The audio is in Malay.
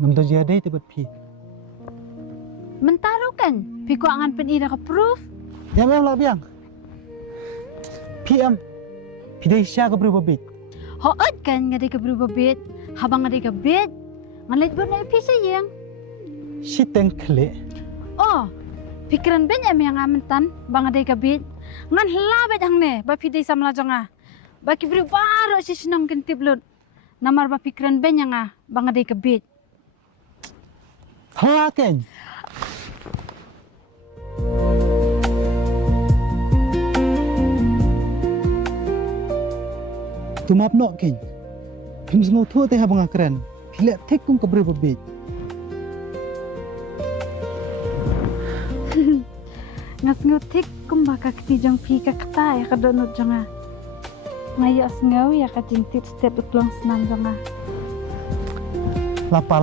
ngam to jia dei te bat phi Mentaro kan, pi ko angan pen ida ka proof. yam la biang phi am phi dei sha ka bru babit Hood kan nga di ka berubah habang nga di ka bed. Ngalit ba na ipisa yang? shi teng khle Oh, pikiran ben ya yang amentan bang nga di ka bed. Ngan halabet hang ne, ba pidai samla jonga. Ba ki bru baro si sinang kentiblut. Namar ba pikiran ben yang bang nga di ka bed. hala ken tumap no ken phim sngo thu te habang akran phile thek kum ka bru babit Ngas ngutik kumbaka ketijang pi ka kata ya ka donut jonga. Ngayo asngaw ya ka jintit step uklong senam jonga. lapa